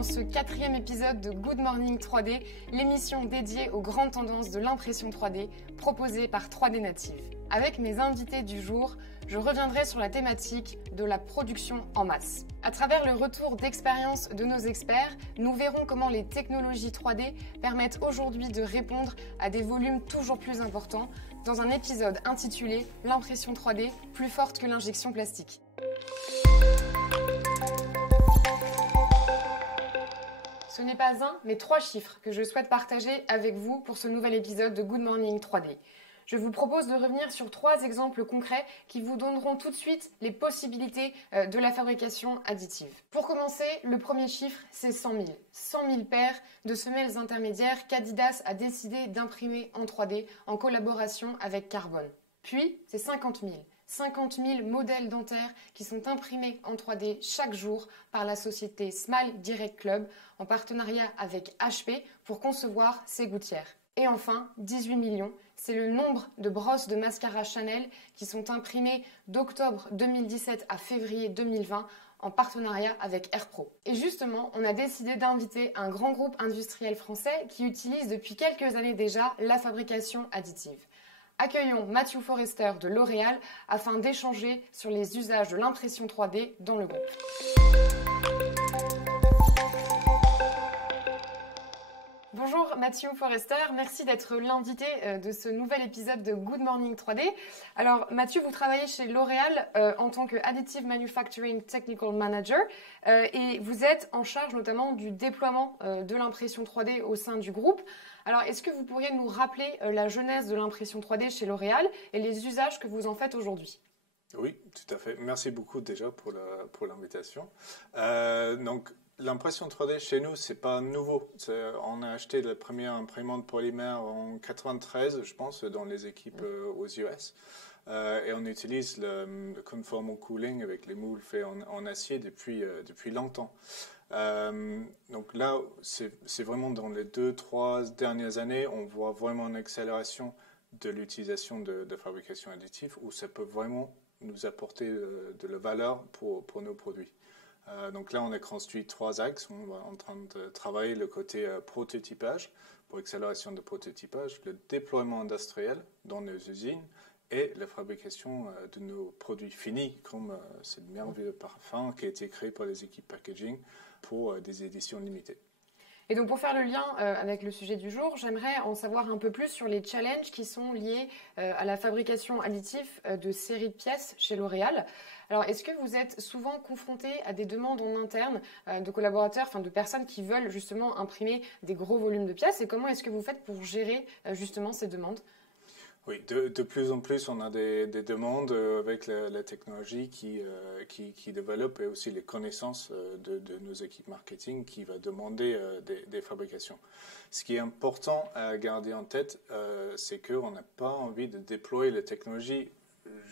dans ce 4e épisode de Good Morning 3D, l'émission dédiée aux grandes tendances de l'impression 3D proposée par 3D Native. Avec mes invités du jour, je reviendrai sur la thématique de la production en masse. À travers le retour d'expérience de nos experts, nous verrons comment les technologies 3D permettent aujourd'hui de répondre à des volumes toujours plus importants dans un épisode intitulé « L'impression 3D plus forte que l'injection plastique ». Ce n'est pas un, mais 3 chiffres que je souhaite partager avec vous pour ce nouvel épisode de Good Morning 3D. Je vous propose de revenir sur 3 exemples concrets qui vous donneront tout de suite les possibilités de la fabrication additive. Pour commencer, le premier chiffre, c'est 100 000. 100 000 paires de semelles intermédiaires qu'Adidas a décidé d'imprimer en 3D en collaboration avec Carbone. Puis, c'est 50 000. 50 000 modèles dentaires qui sont imprimés en 3D chaque jour par la société Smile Direct Club en partenariat avec HP pour concevoir ces gouttières. Et enfin, 18 millions, c'est le nombre de brosses de mascara Chanel qui sont imprimées d'octobre 2017 à février 2020 en partenariat avec AirPro. Et justement, on a décidé d'inviter un grand groupe industriel français qui utilise depuis quelques années déjà la fabrication additive. Accueillons Matthew Forrester de L'Oréal afin d'échanger sur les usages de l'impression 3D dans le groupe. Bonjour Matthew Forrester, merci d'être l'invité de ce nouvel épisode de Good Morning 3D. Alors Matthew, vous travaillez chez L'Oréal en tant que Additive Manufacturing Technical Manager et vous êtes en charge notamment du déploiement de l'impression 3D au sein du groupe. Alors est-ce que vous pourriez nous rappeler la genèse de l'impression 3D chez L'Oréal et les usages que vous en faites aujourd'hui ? Oui, tout à fait. Merci beaucoup déjà pour l'invitation. L'impression 3D chez nous, c'est pas nouveau. On a acheté la première imprimante polymère en 93, je pense, dans les équipes aux US. Et on utilise le conformal cooling avec les moules faits en acier depuis longtemps. Donc là, c'est vraiment dans les 2-3 dernières années, on voit vraiment une accélération de l'utilisation de fabrication additive où ça peut vraiment nous apporter de la valeur pour nos produits. Donc là, on a construit 3 axes. On est en train de travailler le côté prototypage, pour accélération de prototypage, le déploiement industriel dans nos usines et la fabrication de nos produits finis, comme ce merveilleux parfum qui a été créé par les équipes packaging pour des éditions limitées. Et donc pour faire le lien avec le sujet du jour, j'aimerais en savoir un peu plus sur les challenges qui sont liés à la fabrication additive de séries de pièces chez L'Oréal. Alors est-ce que vous êtes souvent confronté à des demandes en interne de collaborateurs, enfin de personnes qui veulent justement imprimer des gros volumes de pièces et comment est-ce que vous faites pour gérer justement ces demandes ? Oui, de plus en plus, on a des demandes avec la technologie qui développe et aussi les connaissances de nos équipes marketing qui va demander des fabrications. Ce qui est important à garder en tête, c'est qu'on n'a pas envie de déployer la technologie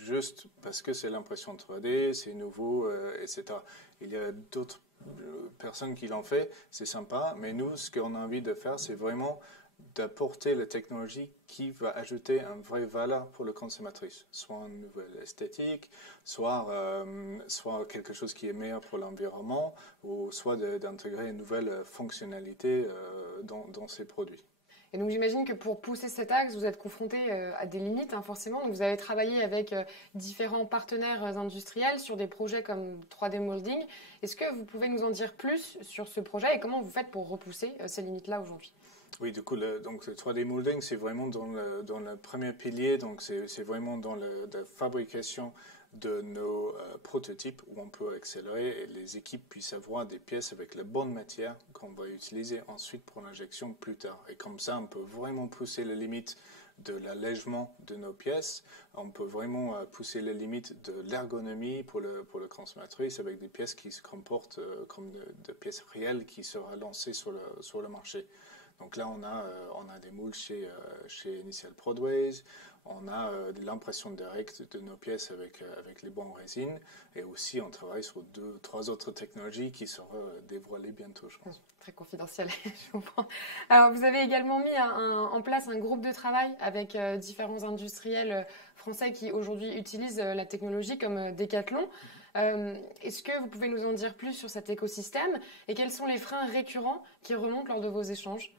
juste parce que c'est l'impression 3D, c'est nouveau, etc. Il y a d'autres personnes qui l'ont fait, c'est sympa, mais nous, ce qu'on a envie de faire, c'est vraiment d'apporter la technologie qui va ajouter une vraie valeur pour le consommatrice, soit une nouvelle esthétique, soit quelque chose qui est meilleur pour l'environnement, ou soit d'intégrer une nouvelle fonctionnalité dans ces produits. Et donc j'imagine que pour pousser cet axe, vous êtes confronté à des limites, forcément. Donc, vous avez travaillé avec différents partenaires industriels sur des projets comme 3D Molding. Est-ce que vous pouvez nous en dire plus sur ce projet et comment vous faites pour repousser ces limites-là aujourd'hui ? Oui, du coup, le 3D Molding, c'est vraiment dans le premier pilier, donc c'est vraiment dans la fabrication de nos prototypes où on peut accélérer et les équipes puissent avoir des pièces avec la bonne matière qu'on va utiliser ensuite pour l'injection plus tard. Et comme ça, on peut vraiment pousser les limites de l'allègement de nos pièces. On peut vraiment pousser les limites de l'ergonomie pour le consommatrice avec des pièces qui se comportent comme des pièces réelles qui seront lancées sur le marché. Donc là, on a des moules chez Initial Prodways, on a de l'impression directe de nos pièces avec les bonnes résines, et aussi on travaille sur 2-3 autres technologies qui seront dévoilées bientôt, je pense. Très confidentiel, je comprends. Alors, vous avez également mis en place un groupe de travail avec différents industriels français qui aujourd'hui utilisent la technologie comme Decathlon. Est-ce que vous pouvez nous en dire plus sur cet écosystème et quels sont les freins récurrents qui remontent lors de vos échanges?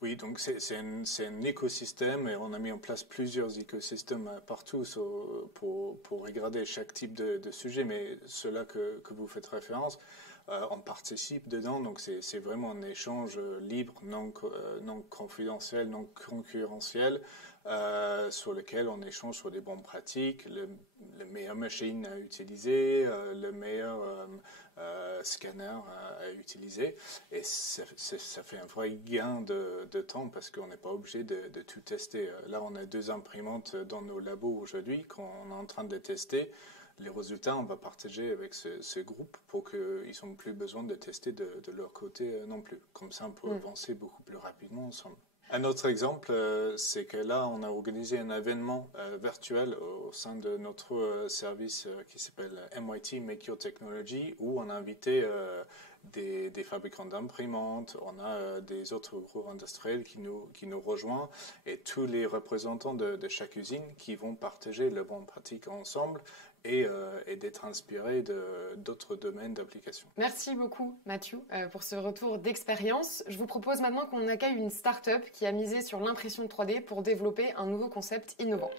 Oui, donc c'est un écosystème et on a mis en place plusieurs écosystèmes partout pour regarder chaque type de sujet, mais ceux-là que vous faites référence, on participe dedans, donc c'est vraiment un échange libre, non confidentiel, non concurrentiel, sur lequel on échange sur des bonnes pratiques, le meilleur machine à utiliser, le meilleur scanner à utiliser. Et ça fait un vrai gain de temps parce qu'on n'est pas obligé de tout tester. Là, on a 2 imprimantes dans nos labos aujourd'hui qu'on est en train de tester. Les résultats, on va partager avec ce groupe pour qu'ils n'ont plus besoin de tester de leur côté non plus. Comme ça, on peut avancer beaucoup plus rapidement ensemble. Un autre exemple, c'est que là, on a organisé un événement virtuel au sein de notre service qui s'appelle MIT Make Your Technology, où on a invité des fabricants d'imprimantes, on a des autres gros industriels qui nous rejoignent et tous les représentants de chaque usine qui vont partager leurs bonnes pratiques ensemble et d'être inspirés d'autres domaines d'application. Merci beaucoup Mathieu pour ce retour d'expérience. Je vous propose maintenant qu'on accueille une start-up qui a misé sur l'impression 3D pour développer un nouveau concept innovant.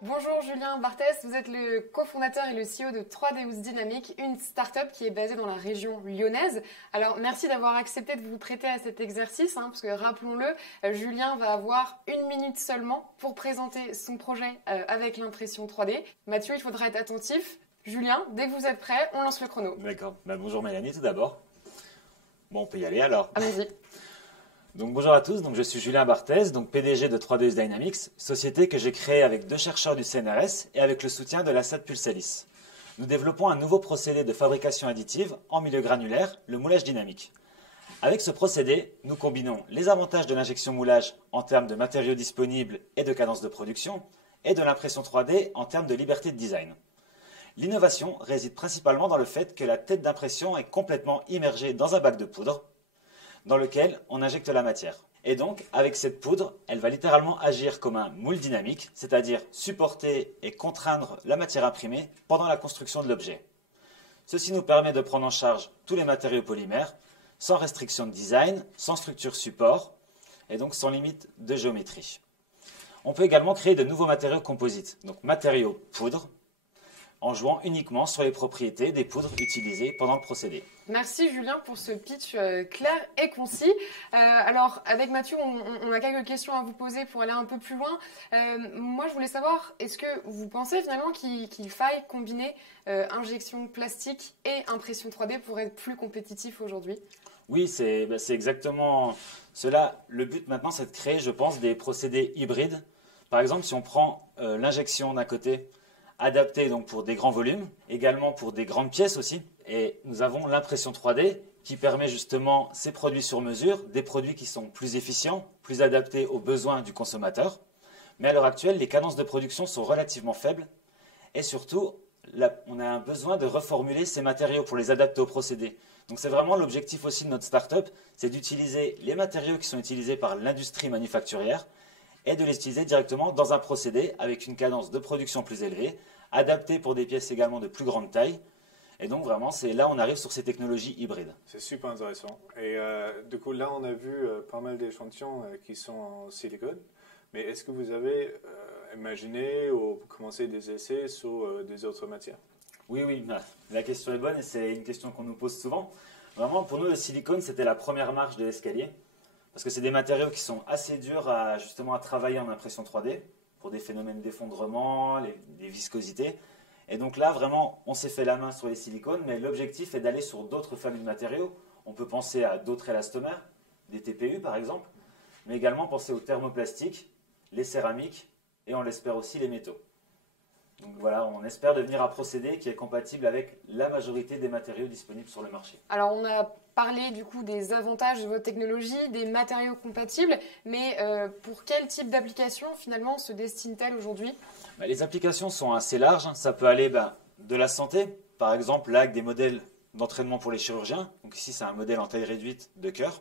Bonjour Julien Barthès, vous êtes le cofondateur et le CEO de 3Deus Dynamics, une start-up qui est basée dans la région lyonnaise. Alors merci d'avoir accepté de vous prêter à cet exercice, parce que rappelons-le, Julien va avoir 1 minute seulement pour présenter son projet avec l'impression 3D. Mathieu, il faudra être attentif. Julien, dès que vous êtes prêt, on lance le chrono. D'accord. Bonjour Mélanie tout d'abord. Bon, on peut y aller alors. Allons-y. Donc bonjour à tous, donc je suis Julien Barthès, donc PDG de 3Deus Dynamics, société que j'ai créée avec 2 chercheurs du CNRS et avec le soutien de l'ASAT Pulsalis. Nous développons un nouveau procédé de fabrication additive en milieu granulaire, le moulage dynamique. Avec ce procédé, nous combinons les avantages de l'injection moulage en termes de matériaux disponibles et de cadence de production, et de l'impression 3D en termes de liberté de design. L'innovation réside principalement dans le fait que la tête d'impression est complètement immergée dans un bac de poudre, dans lequel on injecte la matière. Et donc, avec cette poudre, elle va littéralement agir comme un moule dynamique, c'est-à-dire supporter et contraindre la matière imprimée pendant la construction de l'objet. Ceci nous permet de prendre en charge tous les matériaux polymères, sans restriction de design, sans structure support, et donc sans limite de géométrie. On peut également créer de nouveaux matériaux composites, donc matériaux poudre, en jouant uniquement sur les propriétés des poudres utilisées pendant le procédé. Merci Julien pour ce pitch clair et concis. Alors avec Mathieu, on a quelques questions à vous poser pour aller un peu plus loin. Moi je voulais savoir, est-ce que vous pensez finalement qu'il faille combiner injection plastique et impression 3D pour être plus compétitif aujourd'hui? Oui, c'est exactement cela. Le but maintenant, c'est de créer, je pense, des procédés hybrides. Par exemple, si on prend l'injection d'un côté, adaptée donc pour des grands volumes, également pour des grandes pièces aussi. Et nous avons l'impression 3D qui permet justement ces produits sur mesure, des produits qui sont plus efficients, plus adaptés aux besoins du consommateur. Mais à l'heure actuelle, les cadences de production sont relativement faibles et surtout, on a un besoin de reformuler ces matériaux pour les adapter au procédé. Donc c'est vraiment l'objectif aussi de notre start-up, c'est d'utiliser les matériaux qui sont utilisés par l'industrie manufacturière et de les utiliser directement dans un procédé avec une cadence de production plus élevée, adaptée pour des pièces également de plus grande taille. Et donc vraiment, c'est là on arrive sur ces technologies hybrides. C'est super intéressant. Et du coup, là, on a vu pas mal d'échantillons qui sont en silicone. Mais est-ce que vous avez imaginé ou commencé des essais sur des autres matières? Oui, la question est bonne et c'est une question qu'on nous pose souvent. Vraiment, pour nous, le silicone, c'était la première marche de l'escalier. Parce que c'est des matériaux qui sont assez durs à travailler en impression 3D pour des phénomènes d'effondrement, des viscosités. Et donc là, vraiment, on s'est fait la main sur les silicones, mais l'objectif est d'aller sur d'autres familles de matériaux. On peut penser à d'autres élastomères, des TPU par exemple, mais également penser aux thermoplastiques, les céramiques et on l'espère aussi les métaux. Donc voilà, on espère devenir un procédé qui est compatible avec la majorité des matériaux disponibles sur le marché. Alors on a parlé du coup des avantages de votre technologie, des matériaux compatibles, mais pour quel type d'application finalement se destine-t-elle aujourd'hui? Les applications sont assez larges, ça peut aller de la santé, par exemple là avec des modèles d'entraînement pour les chirurgiens. Donc ici c'est un modèle en taille réduite de cœur,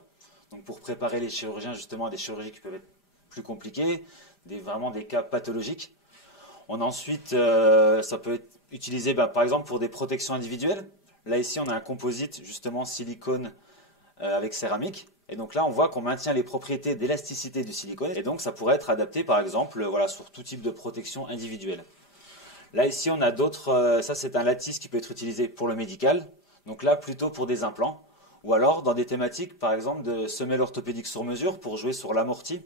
donc pour préparer les chirurgiens justement à des chirurgies qui peuvent être plus compliquées, vraiment des cas pathologiques. On a ensuite, ça peut être utilisé par exemple pour des protections individuelles. Là ici on a un composite justement silicone avec céramique. Et donc là on voit qu'on maintient les propriétés d'élasticité du silicone. Et donc ça pourrait être adapté par exemple voilà, sur tout type de protection individuelle. Là ici on a d'autres, ça c'est un lattice qui peut être utilisé pour le médical. Donc là plutôt pour des implants. Ou alors dans des thématiques par exemple de semelle orthopédique sur mesure pour jouer sur l'amorti.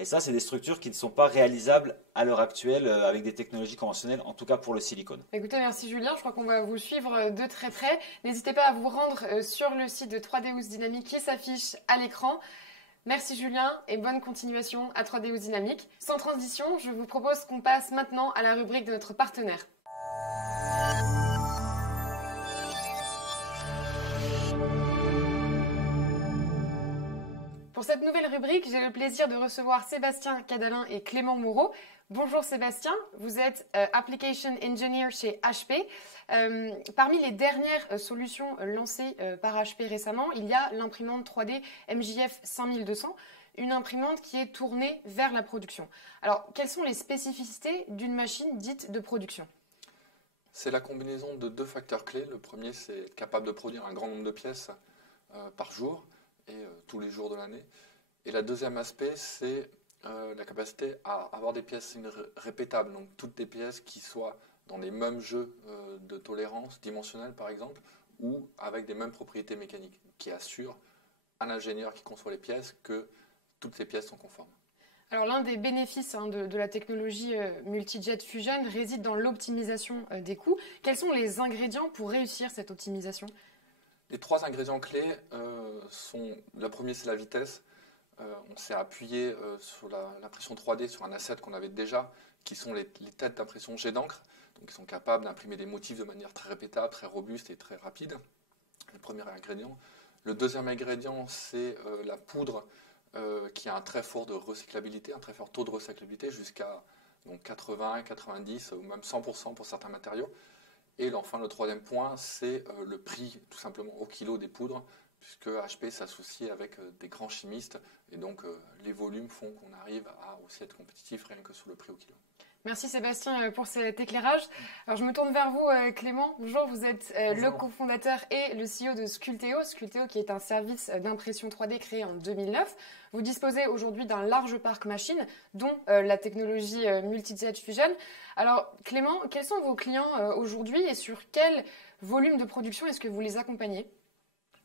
Et ça, c'est des structures qui ne sont pas réalisables à l'heure actuelle avec des technologies conventionnelles, en tout cas pour le silicone. Écoutez, merci Julien, je crois qu'on va vous suivre de très près. N'hésitez pas à vous rendre sur le site de 3D House Dynamics qui s'affiche à l'écran. Merci Julien et bonne continuation à 3D House Dynamics. Sans transition, je vous propose qu'on passe maintenant à la rubrique de notre partenaire. Pour cette nouvelle rubrique, j'ai le plaisir de recevoir Sébastien Cadalin et Clément Moreau. Bonjour Sébastien, vous êtes Application Engineer chez HP. Parmi les dernières solutions lancées par HP récemment, il y a l'imprimante 3D MJF 5200, une imprimante qui est tournée vers la production. Alors, quelles sont les spécificités d'une machine dite de production ? C'est la combinaison de deux facteurs clés. Le premier, c'est être capable de produire un grand nombre de pièces par jour et tous les jours de l'année. Et le deuxième aspect, c'est la capacité à avoir des pièces répétables, donc toutes des pièces qui soient dans les mêmes jeux de tolérance dimensionnelle par exemple, ou avec des mêmes propriétés mécaniques, qui assurent à l'ingénieur qui conçoit les pièces que toutes les pièces sont conformes. Alors l'un des bénéfices de la technologie Multi-Jet Fusion réside dans l'optimisation des coûts. Quels sont les ingrédients pour réussir cette optimisation ? Les trois ingrédients clés sont, le premier c'est la vitesse. On s'est appuyé sur l'impression 3D sur un asset qu'on avait déjà, qui sont les têtes d'impression jet d'encre, donc qui sont capables d'imprimer des motifs de manière très répétable, très robuste et très rapide. Le premier ingrédient. Le deuxième ingrédient, c'est la poudre qui a un très fort de recyclabilité, un très fort taux de recyclabilité, jusqu'à 80, 90 ou même 100% pour certains matériaux. Et enfin, le troisième point, c'est le prix, tout simplement, au kilo des poudres, puisque HP s'associe avec des grands chimistes, et donc les volumes font qu'on arrive à aussi être compétitif rien que sur le prix au kilo. Merci Sébastien pour cet éclairage. Alors je me tourne vers vous Clément. Bonjour, vous êtes le cofondateur et le CEO de Sculteo. Sculteo qui est un service d'impression 3D créé en 2009. Vous disposez aujourd'hui d'un large parc machine, dont la technologie Multi-Jet Fusion. Alors Clément, quels sont vos clients aujourd'hui et sur quel volume de production est-ce que vous les accompagnez ?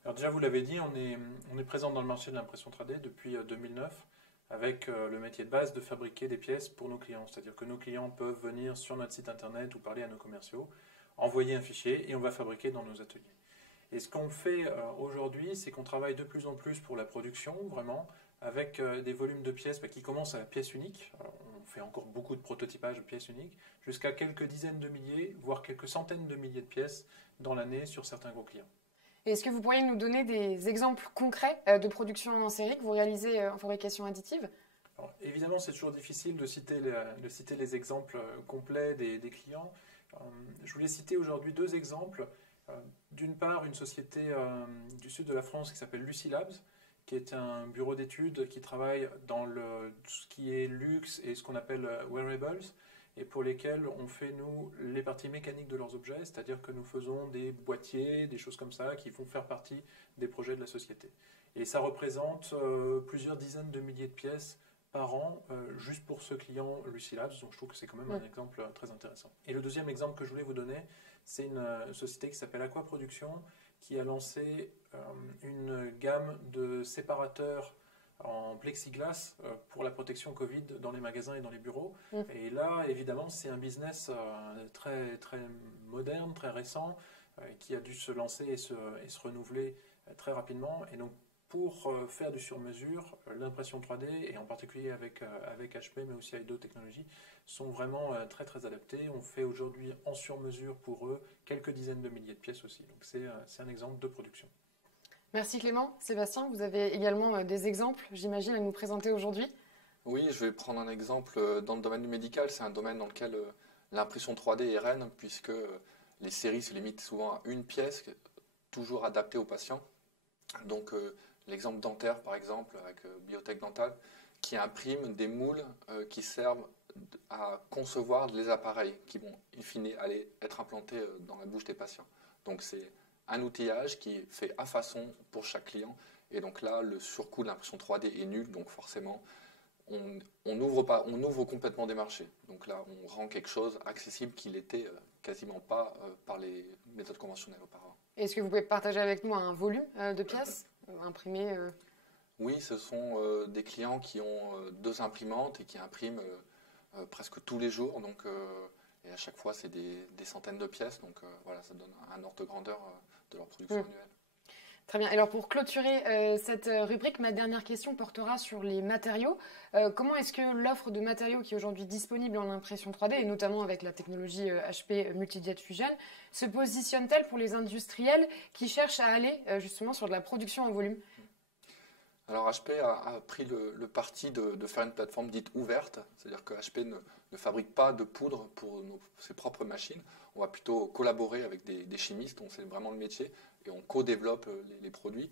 Alors déjà, vous l'avez dit, on est présent dans le marché de l'impression 3D depuis 2009 avec le métier de base de fabriquer des pièces pour nos clients. C'est-à-dire que nos clients peuvent venir sur notre site internet ou parler à nos commerciaux, envoyer un fichier et on va fabriquer dans nos ateliers. Et ce qu'on fait aujourd'hui, c'est qu'on travaille de plus en plus pour la production, vraiment, avec des volumes de pièces qui commencent à la pièce unique. Alors, on fait encore beaucoup de prototypage de pièces uniques, jusqu'à quelques dizaines de milliers, voire quelques centaines de milliers de pièces dans l'année sur certains gros clients. Est-ce que vous pourriez nous donner des exemples concrets de production en série que vous réalisez en fabrication additive ? Alors, évidemment, c'est toujours difficile de citer les exemples complets des clients. Je voulais citer aujourd'hui deux exemples. D'une part, une société du sud de la France qui s'appelle Lucy Labs, qui est un bureau d'études qui travaille dans tout ce qui est luxe et ce qu'on appelle wearables, et pour lesquels on fait, nous, les parties mécaniques de leurs objets, c'est-à-dire que nous faisons des boîtiers, des choses comme ça, qui vont faire partie des projets de la société. Et ça représente plusieurs dizaines de milliers de pièces par an, juste pour ce client Lucy Labs, donc je trouve que c'est quand même un exemple très intéressant. Et le deuxième exemple que je voulais vous donner, c'est une société qui s'appelle Aqua Production, qui a lancé une gamme de séparateurs en plexiglas pour la protection Covid dans les magasins et dans les bureaux. Et là, évidemment, c'est un business très, très moderne, très récent, qui a dû se lancer et se renouveler très rapidement. Et donc, pour faire du sur-mesure, l'impression 3D, et en particulier avec HP, mais aussi avec d'autres technologies, sont vraiment très, très adaptés. On fait aujourd'hui en sur-mesure pour eux quelques dizaines de milliers de pièces aussi. Donc, c'est un exemple de production. Merci Clément. Sébastien, vous avez également des exemples, j'imagine, à nous présenter aujourd'hui ? Oui, je vais prendre un exemple dans le domaine du médical. C'est un domaine dans lequel l'impression 3D est reine, puisque les séries se limitent souvent à une pièce, toujours adaptée au patient. Donc l'exemple dentaire, par exemple, avec Biotech Dental, qui imprime des moules qui servent à concevoir les appareils qui vont, in fine, aller être implantés dans la bouche des patients. Donc c'est un outillage qui est fait à façon pour chaque client. Et donc là, le surcoût de l'impression 3D est nul, donc forcément, on ouvre complètement des marchés. Donc là, on rend quelque chose accessible qui l'était quasiment pas par les méthodes conventionnelles auparavant. Est-ce que vous pouvez partager avec nous un volume de pièces imprimées Oui, ce sont des clients qui ont 2 imprimantes et qui impriment presque tous les jours. Donc, et à chaque fois, c'est des centaines de pièces. Donc voilà, ça donne un ordre de grandeur de leur production annuelle. Très bien. Alors pour clôturer cette rubrique, ma dernière question portera sur les matériaux. Comment est-ce que l'offre de matériaux qui est aujourd'hui disponible en impression 3D, et notamment avec la technologie HP Multi-Jet Fusion, se positionne-t-elle pour les industriels qui cherchent à aller justement sur de la production en volume? Alors HP a pris le parti de faire une plateforme dite ouverte, c'est-à-dire que HP ne fabrique pas de poudre pour ses propres machines. On va plutôt collaborer avec des chimistes, on sait vraiment le métier, et on co-développe les produits.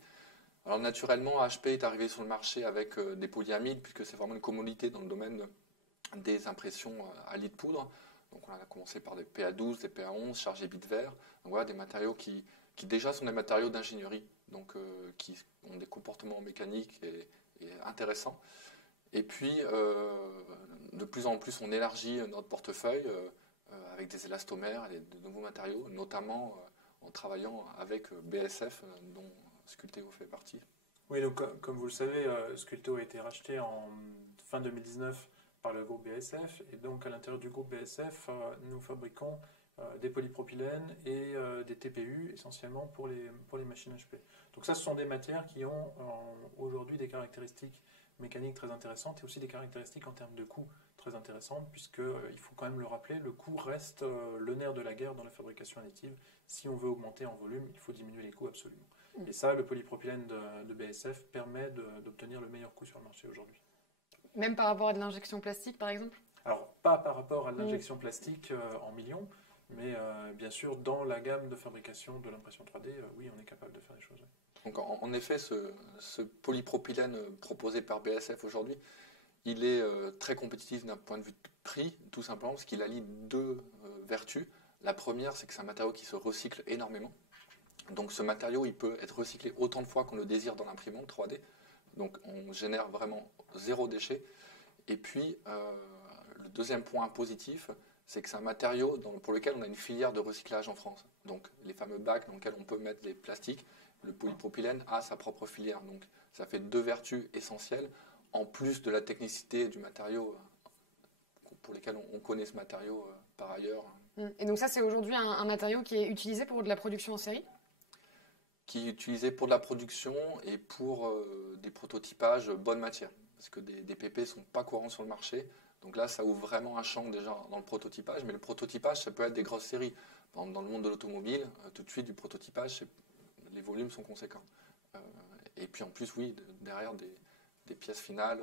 Alors naturellement, HP est arrivé sur le marché avec des polyamides, puisque c'est vraiment une commodité dans le domaine des impressions à lit de poudre. Donc on a commencé par des PA12, des PA11, chargés bits verts. Donc voilà, des matériaux qui déjà sont des matériaux d'ingénierie, donc qui ont des comportements mécaniques et intéressants. Et puis, de plus en plus, on élargit notre portefeuille avec des élastomères et de nouveaux matériaux, notamment en travaillant avec BSF, dont Sculpteo fait partie. Oui, donc comme vous le savez, Sculpteo a été racheté en fin 2019 par le groupe BSF. Et donc, à l'intérieur du groupe BSF, nous fabriquons des polypropylènes et des TPU, essentiellement pour les machines HP. Donc ça, ce sont des matières qui ont aujourd'hui des caractéristiques mécaniques très intéressantes et aussi des caractéristiques en termes de coût très intéressantes, puisqu'il faut quand même le rappeler, le coût reste le nerf de la guerre dans la fabrication additive. Si on veut augmenter en volume, il faut diminuer les coûts absolument. Et ça, le polypropylène de BSF permet d'obtenir le meilleur coût sur le marché aujourd'hui. Même par rapport à de l'injection plastique, par exemple? Alors, pas par rapport à l'injection plastique en millions, mais bien sûr, dans la gamme de fabrication de l'impression 3D, oui, on est capable de faire des choses. Donc, en effet, ce polypropylène proposé par BSF aujourd'hui, il est très compétitif d'un point de vue de prix, tout simplement parce qu'il allie 2 vertus. La première, c'est que c'est un matériau qui se recycle énormément. Donc ce matériau, il peut être recyclé autant de fois qu'on le désire dans l'imprimante 3D. Donc on génère vraiment 0 déchet. Et puis, le deuxième point positif, c'est que c'est un matériau pour lequel on a une filière de recyclage en France. Donc les fameux bacs dans lesquels on peut mettre les plastiques, le polypropylène a sa propre filière. Donc ça fait 2 vertus essentielles, en plus de la technicité du matériau pour lesquels on connaît ce matériau par ailleurs. Et donc ça, c'est aujourd'hui un matériau qui est utilisé pour de la production en série? Qui est utilisé pour de la production et pour des prototypages bonne matière. Parce que des PP ne sont pas courants sur le marché. Donc là, ça ouvre vraiment un champ déjà dans le prototypage. Mais le prototypage, ça peut être des grosses séries. Par exemple, dans le monde de l'automobile, tout de suite, du prototypage, les volumes sont conséquents. Et puis en plus, oui, derrière des pièces finales,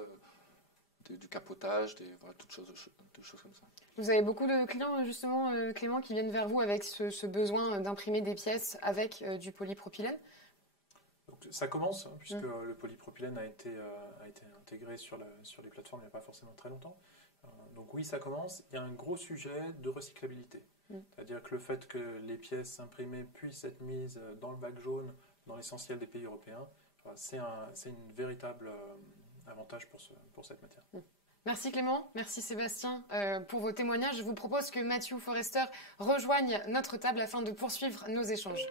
du capotage, voilà, toutes choses comme ça. Vous avez beaucoup de clients, justement, Clément, qui viennent vers vous avec ce besoin d'imprimer des pièces avec du polypropylène? Donc, ça commence, puisque le polypropylène a été intégré sur les plateformes il n'y a pas forcément très longtemps. Donc oui, ça commence. Il y a un gros sujet de recyclabilité. C'est-à-dire que le fait que les pièces imprimées puissent être mises dans le bac jaune dans l'essentiel des pays européens, c'est une véritable avantage pour cette matière. Merci Clément, merci Sébastien pour vos témoignages. Je vous propose que Matthew Forrester rejoigne notre table afin de poursuivre nos échanges.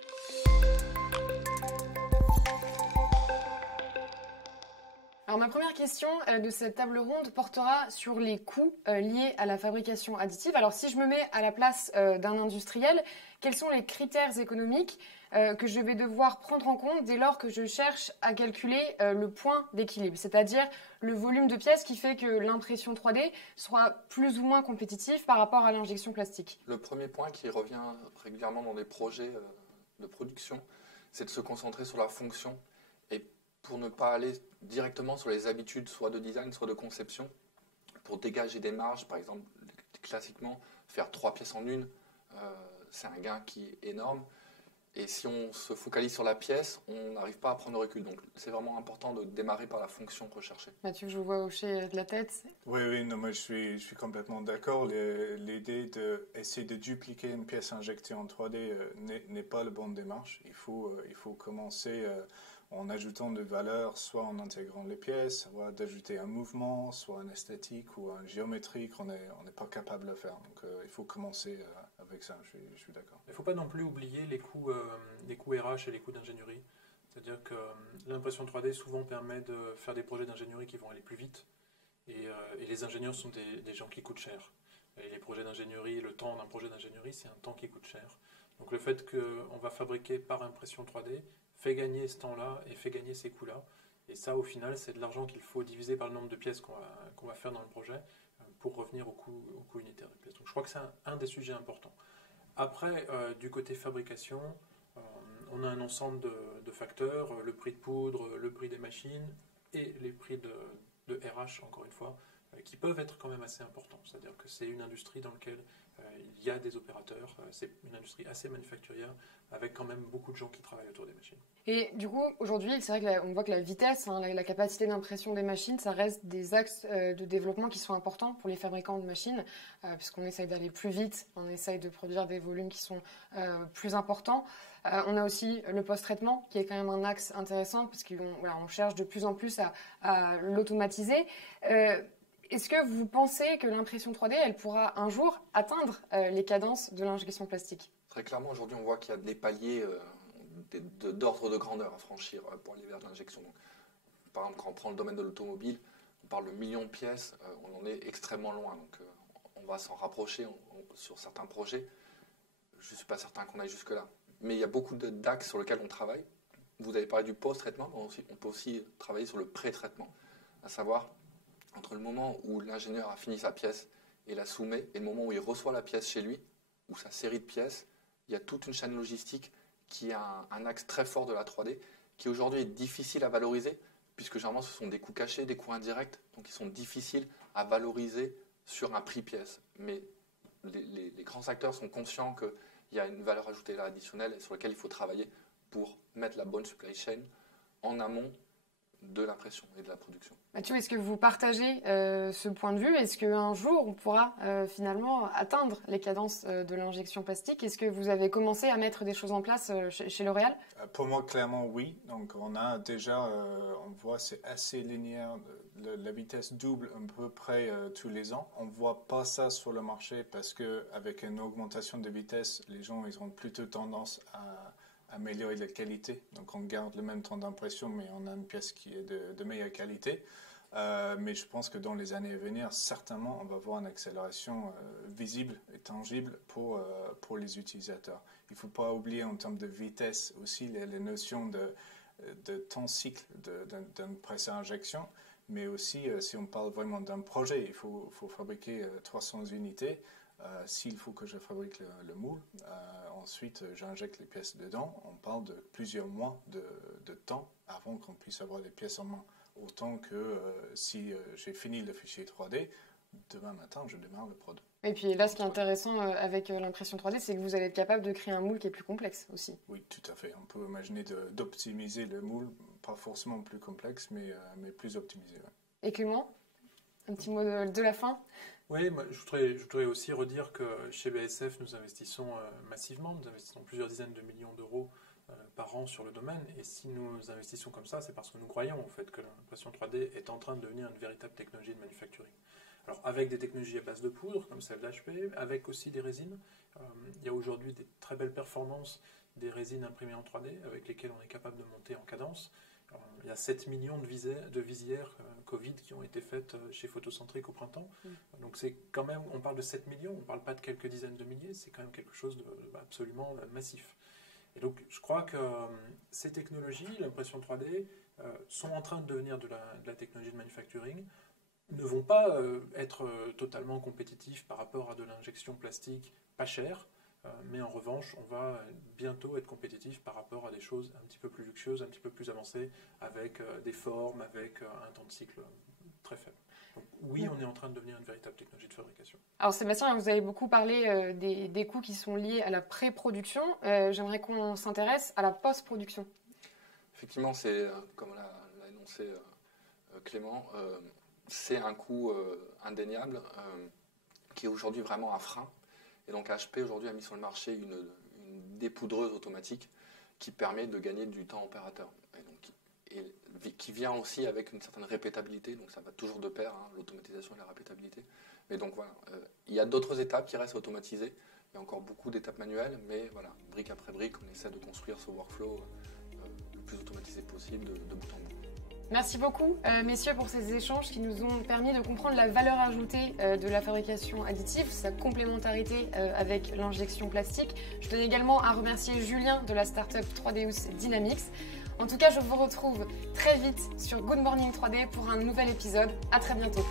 Alors ma première question de cette table ronde portera sur les coûts liés à la fabrication additive. Alors si je me mets à la place d'un industriel, quels sont les critères économiques que je vais devoir prendre en compte dès lors que je cherche à calculer le point d'équilibre, c'est-à-dire le volume de pièces qui fait que l'impression 3D soit plus ou moins compétitive par rapport à l'injection plastique? Le premier point qui revient régulièrement dans des projets de production, c'est de se concentrer sur la fonction et pour ne pas aller directement sur les habitudes soit de design, soit de conception, pour dégager des marges. Par exemple, classiquement, faire 3 pièces en une, c'est un gain qui est énorme. Et si on se focalise sur la pièce, on n'arrive pas à prendre le recul. Donc c'est vraiment important de démarrer par la fonction recherchée. Mathieu, je vous vois hocher de la tête. Oui, non, moi je suis complètement d'accord. L'idée d'essayer de dupliquer une pièce injectée en 3D n'est pas la bonne démarche. Il faut commencer en ajoutant de valeur, soit en intégrant les pièces, soit d'ajouter un mouvement, soit un esthétique ou un géométrique. On n'est pas capable de le faire. Donc il faut commencer avec ça, je suis d'accord. Il ne faut pas non plus oublier les coûts RH et les coûts d'ingénierie. C'est-à-dire que l'impression 3D souvent permet de faire des projets d'ingénierie qui vont aller plus vite. Et les ingénieurs sont des gens qui coûtent cher. Et les projets d'ingénierie, le temps d'un projet d'ingénierie, c'est un temps qui coûte cher. Donc le fait qu'on va fabriquer par impression 3D fait gagner ce temps-là et fait gagner ces coûts-là. Et ça, au final, c'est de l'argent qu'il faut diviser par le nombre de pièces qu'on va faire dans le projet pour revenir au coût unitaire de pièces. Donc je crois que c'est un des sujets importants. Après, du côté fabrication, on a un ensemble de facteurs, le prix de poudre, le prix des machines et les prix de RH, encore une fois, qui peuvent être quand même assez importants. C'est-à-dire que c'est une industrie dans laquelle il y a des opérateurs, c'est une industrie assez manufacturière, avec quand même beaucoup de gens qui travaillent autour des machines. Et du coup, aujourd'hui, c'est vrai qu'on voit que la vitesse, la capacité d'impression des machines, ça reste des axes de développement qui sont importants pour les fabricants de machines, puisqu'on essaye d'aller plus vite, on essaye de produire des volumes qui sont plus importants. On a aussi le post-traitement, qui est quand même un axe intéressant, parce qu'on cherche de plus en plus à l'automatiser. Est-ce que vous pensez que l'impression 3D, elle pourra un jour atteindre les cadences de l'injection plastique ? Très clairement, aujourd'hui, on voit qu'il y a des paliers d'ordre de grandeur à franchir pour aller vers l'injection. Donc, par exemple, quand on prend le domaine de l'automobile, on parle de millions de pièces, on en est extrêmement loin. Donc, on va s'en rapprocher sur certains projets. Je ne suis pas certain qu'on aille jusque-là. Mais il y a beaucoup d'axes sur lesquels on travaille. Vous avez parlé du post-traitement, mais on peut aussi travailler sur le pré-traitement, à savoir entre le moment où l'ingénieur a fini sa pièce et la soumet, et le moment où il reçoit la pièce chez lui, ou sa série de pièces, il y a toute une chaîne logistique qui a un axe très fort de la 3D, qui aujourd'hui est difficile à valoriser, puisque généralement ce sont des coûts cachés, des coûts indirects, donc ils sont difficiles à valoriser sur un prix pièce. Mais les grands acteurs sont conscients qu'il y a une valeur ajoutée là additionnelle et sur laquelle il faut travailler pour mettre la bonne supply chain en amont de l'impression et de la production. Mathieu, est-ce que vous partagez ce point de vue ? Est-ce qu'un jour, on pourra finalement atteindre les cadences de l'injection plastique ? Est-ce que vous avez commencé à mettre des choses en place chez L'Oréal ? Pour moi, clairement, oui. Donc, on a déjà, on voit, c'est assez linéaire. La vitesse double à peu près tous les ans. On ne voit pas ça sur le marché parce qu'avec une augmentation de vitesse, les gens ils ont plutôt tendance à améliorer la qualité. Donc, on garde le même temps d'impression, mais on a une pièce qui est de meilleure qualité. Mais je pense que dans les années à venir, certainement, on va voir une accélération visible et tangible pour les utilisateurs. Il ne faut pas oublier en termes de vitesse aussi les notions de temps cycle d'une presse à injection. Mais aussi, si on parle vraiment d'un projet, il faut fabriquer 300 unités. S'il faut que je fabrique le moule, ensuite j'injecte les pièces dedans. On parle de plusieurs mois de temps avant qu'on puisse avoir les pièces en main. Autant que si j'ai fini le fichier 3D, demain matin, je démarre le prod. Et puis là, ce qui est intéressant avec l'impression 3D, c'est que vous allez être capable de créer un moule qui est plus complexe aussi. Oui, tout à fait. On peut imaginer d'optimiser le moule, pas forcément plus complexe, mais plus optimisé. Ouais. Et Clément, un petit mot de la fin ? Oui, moi, je voudrais aussi redire que chez BASF, nous investissons massivement, nous investissons plusieurs dizaines de millions d'euros par an sur le domaine. Et si nous investissons comme ça, c'est parce que nous croyons au fait que l'impression 3D est en train de devenir une véritable technologie de manufacturing. Alors avec des technologies à base de poudre, comme celle d'HP, avec aussi des résines. Il y a aujourd'hui des très belles performances des résines imprimées en 3D avec lesquelles on est capable de monter en cadence. Il y a 7 millions de visières Covid qui ont été faites chez Photocentric au printemps. Donc c'est quand même, on parle de 7 millions, on ne parle pas de quelques dizaines de milliers, c'est quand même quelque chose d'absolument massif. Et donc je crois que ces technologies, l'impression 3D, sont en train de devenir de la technologie de manufacturing, ne vont pas être totalement compétitifs par rapport à de l'injection plastique pas chère, mais en revanche, on va bientôt être compétitif par rapport à des choses un petit peu plus luxueuses, un petit peu plus avancées, avec des formes, avec un temps de cycle très faible. Donc, oui, on est en train de devenir une véritable technologie de fabrication. Alors Sébastien, vous avez beaucoup parlé des coûts qui sont liés à la pré-production. J'aimerais qu'on s'intéresse à la post-production. Effectivement, c'est, comme l'a énoncé Clément, c'est un coût indéniable qui est aujourd'hui vraiment un frein. Et donc HP aujourd'hui a mis sur le marché une dépoudreuse automatique qui permet de gagner du temps opérateur. Et qui vient aussi avec une certaine répétabilité, donc ça va toujours de pair, hein, l'automatisation et la répétabilité. Mais donc voilà, il y a d'autres étapes qui restent automatisées. Il y a encore beaucoup d'étapes manuelles, mais voilà, brique après brique, on essaie de construire ce workflow le plus automatisé possible de bout en bout. Merci beaucoup, messieurs, pour ces échanges qui nous ont permis de comprendre la valeur ajoutée de la fabrication additive, sa complémentarité avec l'injection plastique. Je tenais également à remercier Julien de la startup 3Deus Dynamics. En tout cas, je vous retrouve très vite sur Good Morning 3D pour un nouvel épisode. À très bientôt.